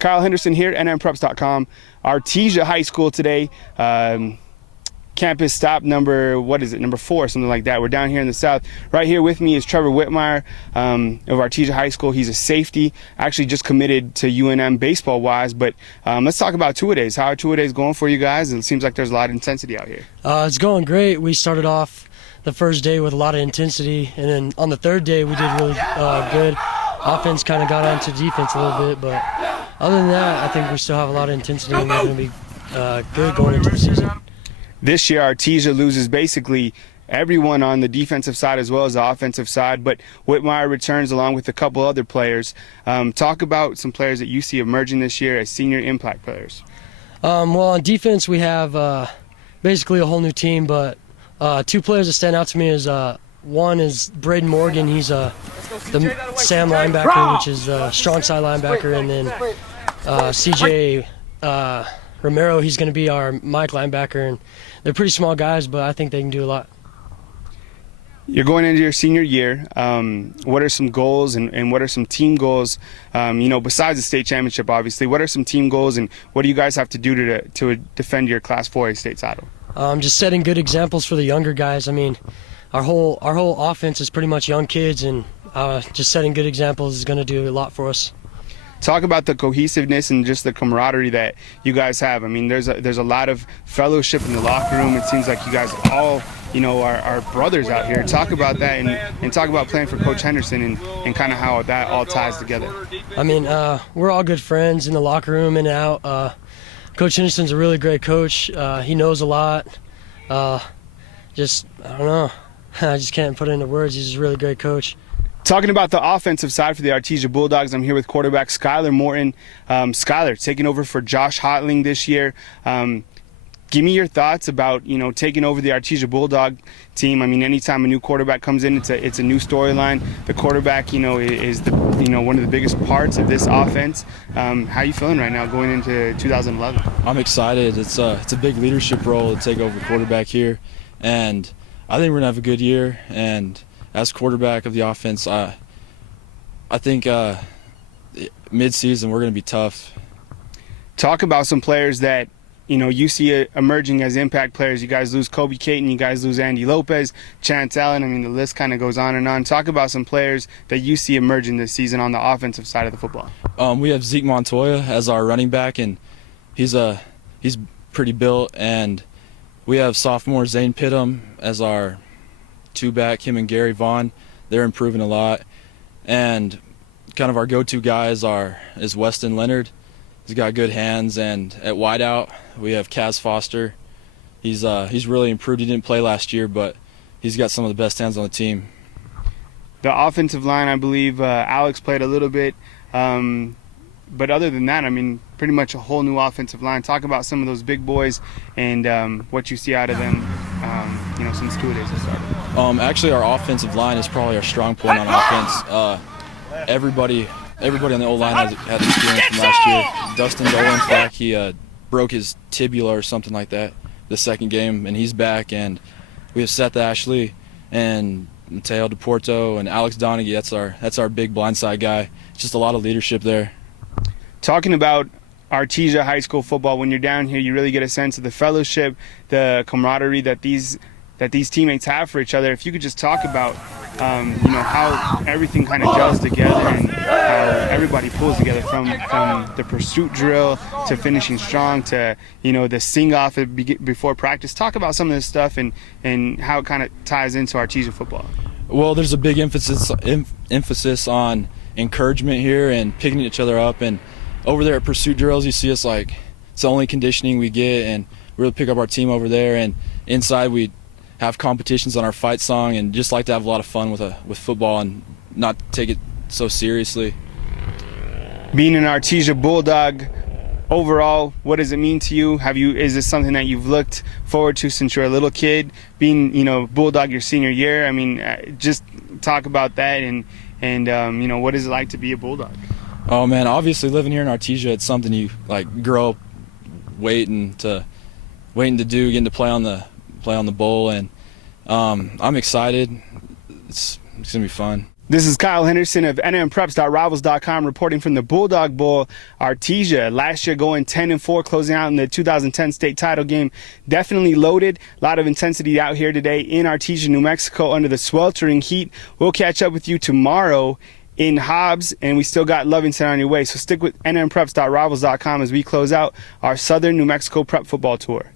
Kyle Henderson here, NMPreps.com. Artesia High School today. Campus stop number 4, something like that. We're down here in the south. Right here with me is Trevor Whitmire of Artesia High School. He's a safety, actually just committed to UNM baseball-wise. But let's talk about two-a-days. How are two-a-days going for you guys? It seems like there's a lot of intensity out here. It's going great. We started off the first day with a lot of intensity, and then on the third day we did really good. Offense kind of got onto defense a little bit, but other than that, I think we still have a lot of intensity, and we're going to be good going into the season. This year, Artesia loses basically everyone on the defensive side as well as the offensive side, but Whitmire returns along with a couple other players. Talk about some players that you see emerging this year as senior impact players. Well, on defense, we have basically a whole new team, but two players that stand out to me is one is Braden Morgan. He's the Sam linebacker, which is the strong side linebacker, and then CJ Romero, he's going to be our Mike linebacker, and they're pretty small guys, but I think they can do a lot. You're going into your senior year. What are some goals and what are some team goals, besides the state championship, obviously? What are some team goals, and what do you guys have to do to defend your Class 4A state title? Just setting good examples for the younger guys. I mean, our whole offense is pretty much young kids, and just setting good examples is going to do a lot for us. Talk about the cohesiveness and just the camaraderie that you guys have. I mean, there's a lot of fellowship in the locker room. It seems like you guys all, are brothers out here. Talk about that and talk about playing for Coach Henderson and kind of how that all ties together. I mean, we're all good friends in the locker room and out. Coach Henderson's a really great coach. He knows a lot. I don't know. I just can't put it into words. He's a really great coach. Talking about the offensive side for the Artesia Bulldogs, I'm here with quarterback Skylar Morton. Skylar, taking over for Josh Hotling this year. Give me your thoughts about, taking over the Artesia Bulldog team. I mean, anytime a new quarterback comes in, it's a new storyline. The quarterback, is one of the biggest parts of this offense. How are you feeling right now going into 2011? I'm excited. It's a big leadership role to take over quarterback here, and I think we're gonna have a good year. And as quarterback of the offense, I think mid-season we're going to be tough. Talk about some players that you see emerging as impact players. You guys lose Kobe Caton, you guys lose Andy Lopez, Chance Allen. I mean, the list kind of goes on and on. Talk about some players that you see emerging this season on the offensive side of the football. We have Zeke Montoya as our running back, and he's pretty built. And we have sophomore Zane Pittum as our two-back. Him and Gary Vaughn, they're improving a lot. And kind of our go-to guys is Weston Leonard. He's got good hands. And at wideout, we have Kaz Foster. He's really improved. He didn't play last year, but he's got some of the best hands on the team. The offensive line, I believe Alex played a little bit. But other than that, I mean, pretty much a whole new offensive line. Talk about some of those big boys and what you see out of them, since 2 days have started. Actually, our offensive line is probably our strong point on offense. Everybody on the O-line had experience from last year. Dustin Dolan's back. He broke his tibia or something like that the second game, and he's back. And we have Seth Ashley and Mateo DePorto and Alex Donaghy. That's our big blindside guy. It's just a lot of leadership there. Talking about Artesia High School football, when you're down here, you really get a sense of the fellowship, the camaraderie that these teammates have for each other. If you could just talk about, how everything kind of gels together and how everybody pulls together from the pursuit drill to finishing strong to, the sing-off before practice. Talk about some of this stuff and how it kind of ties into Artesia football. Well, there's a big emphasis on encouragement here and picking each other up. And over there at pursuit drills, you see us like it's the only conditioning we get, and we really pick up our team over there. And inside we have competitions on our fight song, and just like to have a lot of fun with football and not take it so seriously. Being an Artesia Bulldog, overall, what does it mean to you? Is this something that you've looked forward to since you're a little kid? Being, Bulldog your senior year, I mean, just talk about that and what is it like to be a Bulldog? Oh man, obviously living here in Artesia, it's something you like grow up waiting to do, getting to play on the bowl, and I'm excited. It's gonna be fun. This is Kyle Henderson of NMPreps.rivals.com reporting from the Bulldog Bowl. Artesia last year going 10-4, closing out in the 2010 state title game. Definitely loaded. A lot of intensity out here today in Artesia, New Mexico under the sweltering heat. We'll catch up with you tomorrow in Hobbs, and we still got Lovington on your way. So stick with NMPreps.rivals.com as we close out our Southern New Mexico Prep Football Tour.